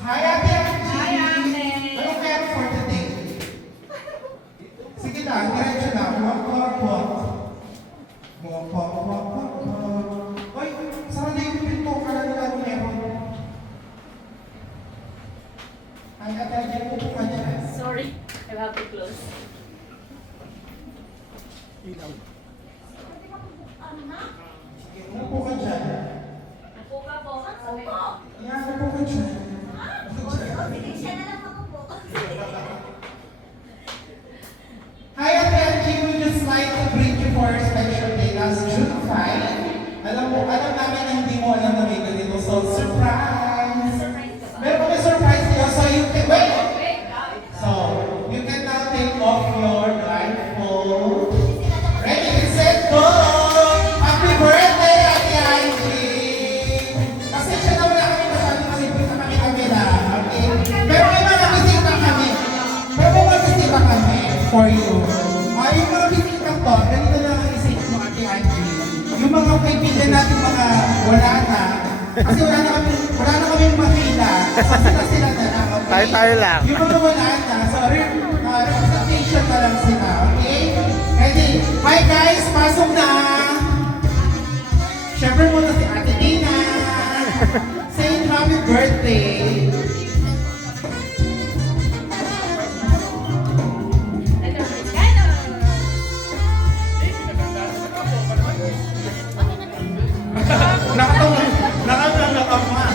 Hi, Ate Angie! Hi, Ate! Anong meron for today? Sige na, diretso na. Walk. Uy, saan na yung pin mo? Kala nila ano meron. Hi, Ate Angie, upo ka dyan. Sorry, I have to close. Sige, upo ka dyan. Ako ka po. Yan, upo ka dyan. Hi, Ate Angie, we just like to bring you for our special day last June 5. Alam namin na hindi mo alam na may ganito, so surprise! Meron kami surprise niyo, so you can, wait! So, you can now take off your blindfold. Ready, set, go! Happy birthday, Ate Angie! Kasi siya na wala kami masyadong masipin na kami na, okay? Pero may mga bisita kami. For you. Yung mga bisita to, ganito lang ang isip mo, Ate Angie. Yung mga kaibigan natin mga wala na, kasi wala na kami makita. So sila na lang, okay? Tayo lang. Yung mga wala na, so representation na lang sila, okay? Ready? Hi guys, pasok na! Siyempre muna si Ate Dina. Saying happy birthday. Nakatanggap ma.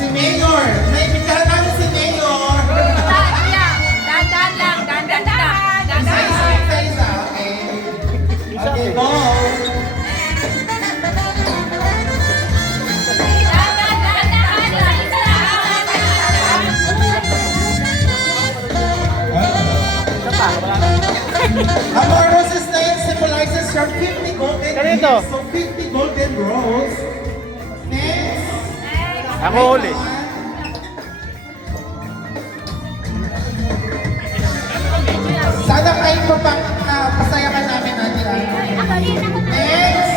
Si Mayor! May bigyan namin si Mayor! Isa, okay? Okay, go! Ang mga roses na yun symbolizes your 50 golden Ganito. years. So 50 golden rose. Next. Ako huli. Sana kahit pa pasaya ka namin natin. Next.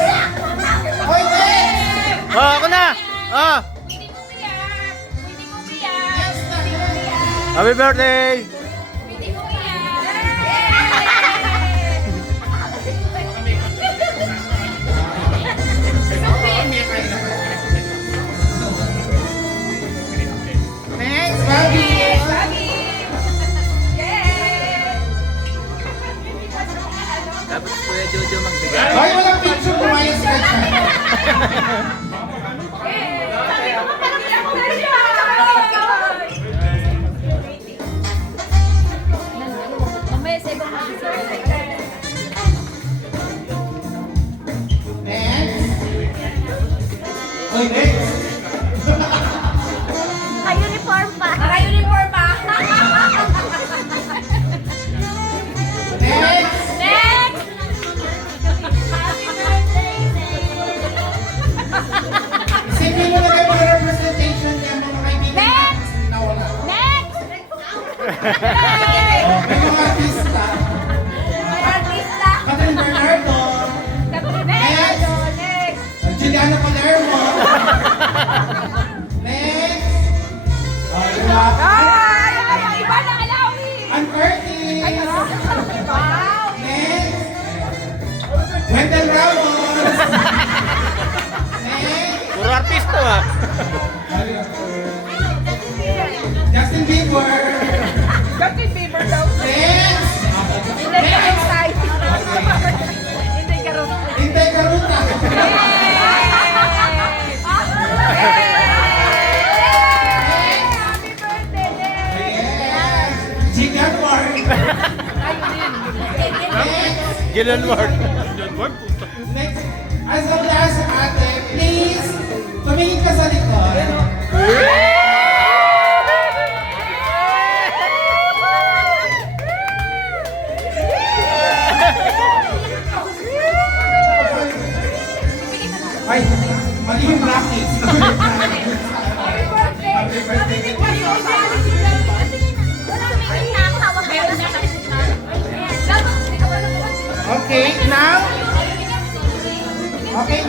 Hoy, next. Oh, ako na. Oh, Next na. happy birthday. Next, Bobby. Dapat Kuya Jojo magbigay. Hoy, walang picture. Kumayas ka dyan. Next. Hoy, next. Naka-uniform pa. Next. Next! Isipin mo na kayo mga representation niya, mga kaibigan. Next! Nawala. Next! May mga artista. Artista! Catherine Bernardo. Next! Next! Juliana Palermo. Next. Oh, diba? Ay! Iba na alawi! Ann Curtis. Wow! Next. Wendell Ramos. Next. Puro artista ah. Justin Bieber. Justin Bieber daw. Next. Hindi ka excited. Hindi ka rin. Intay Karuta. Happy birthday! Yes. Jigan Ward. Next. Gillian Ward. Next. As of last, ate, please, tumingin ka sa likod. Ay, mali yung practice. Happy birthday! Happy birthday. Okay, now? Okay,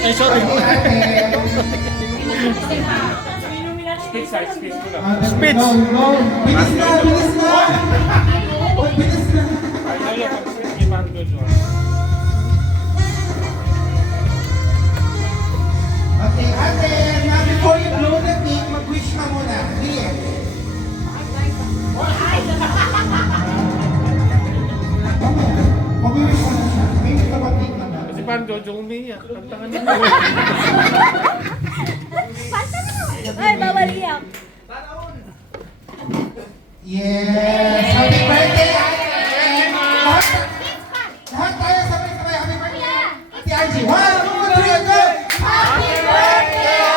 Ay, sorry. Okay, ate. Speech. Go, go. Bilis na, bilis na. Uy, bilis na. Okay, ate. Now, before you blow the cake, mag-wish ka muna. Here. Mag-wish ka na siya. May kapatid na ba? Kasi parang Jojo umiyak. Kantangan niya. Ay, bawal iyak. Yes! Happy birthday, ate! Lahat tayo sabay-sabay. Happy birthday! Ate Angie, 1, 2, 3, go! Happy birthday!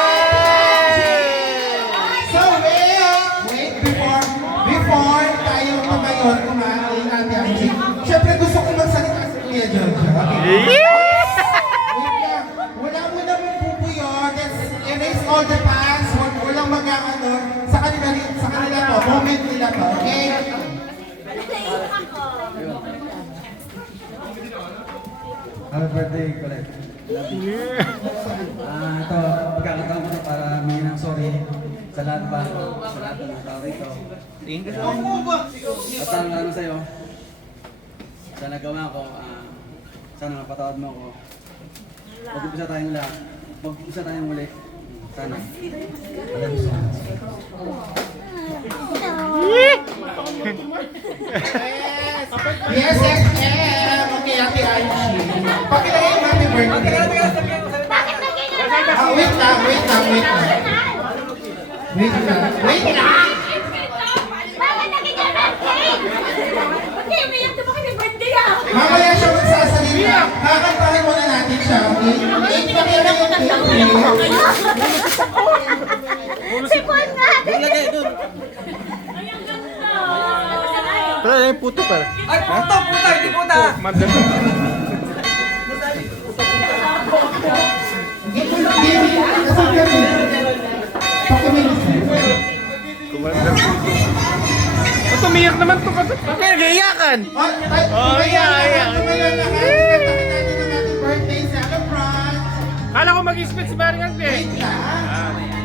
So, wait, before tayo tumayon kumain, Ate Angie, syempre gusto ko magsalita sa Kuya Jojo. Okay? Wait lang. Wala mo na mong pupuyo. Let's erase all the past. Walang mag-ano. Sa kanila to. Moment nila to. Okay? Happy birthday, Colette. Ito, pagkakataon ko na para may ng sorry sa lahat ba, sa lahat ng mga tao rito. At ang ano sa'yo, sa nagawa ko, sana mapatawad mo ako. Mag-upisa tayong lahat. Mag-upisa tayong muli. Sana. Yes, SM! Okay, Ate Angie. Pakilagay yung happy birthday. Wait lang. Wait lang. Bakit naging-birthday? Hindi, umiyak na ba kayo birthday ah? Mamaya siya magsasalita. Kakantahin muna natin siya. Okay? Pakilagay yung cake. Si Paul nga! Pero yung puto pa. Ay, puto! Puta! Hindi puta! Mandal. Ba't umiyak naman ito? Ba't nag-iiyakan? Kala ko mag-spit si Barry Angke.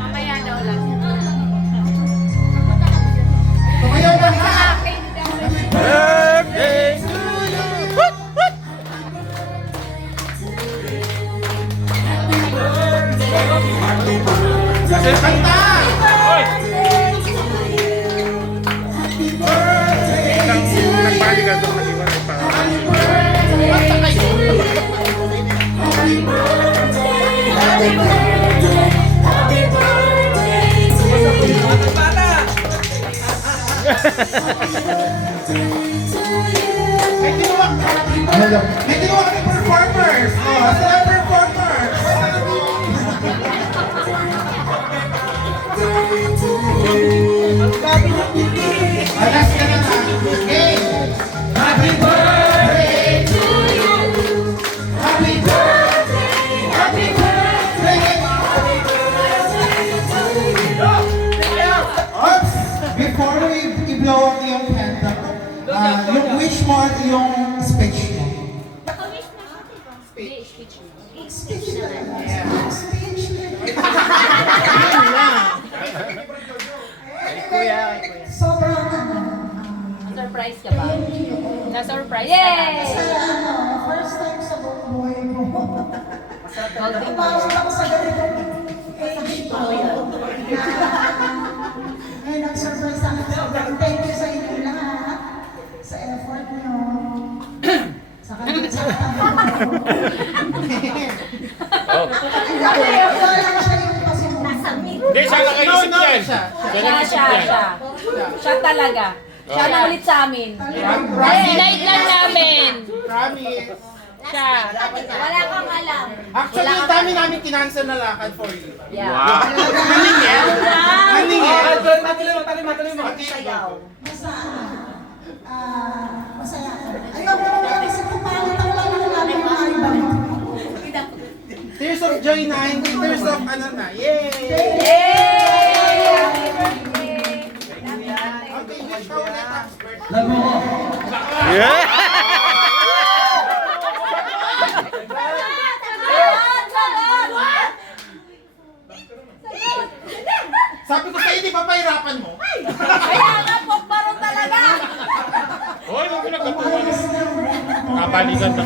Mamaya daw lang. Birthday to you. What? What? Kasi kanta! Oy! Nagpali ka doon. Nag-iwan pa. May ginawa kami performers! Oh, sila ang performers! Alas ka na ha! Okay! Happy birthday to you! Happy birthday! Happy birthday! Oops! Before we i-blow up yung candle, yung wish mo at yung speech mo. Speech na lang. Speech. Sobrang Surprise ka ba? Na-surprise ka ba? First time sa buong buhay ko. Napasok ako sa ganitong age ko. Ay, nag-surprise ako sa akin. Thank you sa inyo lahat. Sa effort nyo. Sa kanila sa wala siya yung pasimulan. Hindi, siya nakaisip yan. Siya talaga. Siya na ulit sa amin. Denied lang namin. Promise. Siya. Wala kang alam. Actually, yung dami namin kinansel na lakad for you. Yeah. Wow. Haningin. Matuloy mo. Masaya ako. Ayoko nung naisip ko pangit ako lang nakalala yung mga ibang. Tears of joy na, hindi tears of ano na. Yay! Yay! Happy birthday! Okay, wish ka ulit. Happy birthday. Love mo ko. Yeah! balikan na.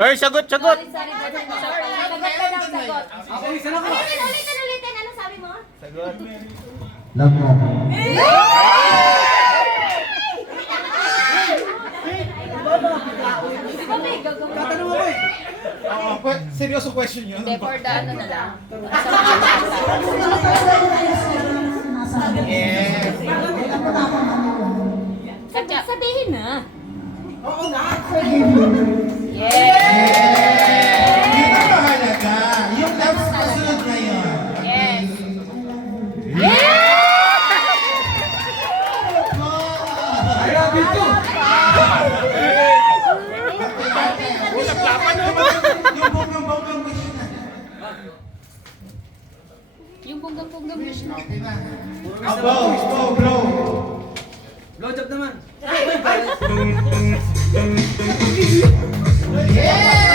Ay, sagot! Sorry. Sagot ka ng sagot. Ako, isa na ko. Ulitin. Ano sabi mo? Love mo ako. Di ba may gagawin? Tatanong ako eh. Seryoso question yun. Hindi, for the ano na lang. Yes. Alam mo na ako ano yun. Sabihin na. Oo nga, forgive you. Yes! Yun ang mahalaga. Yung love kasunod ngayon. Yes! I love you too. Yung bonggang wish na. Yung bonggang wish na. Okay na. Bro. Blowjob naman. Yeah!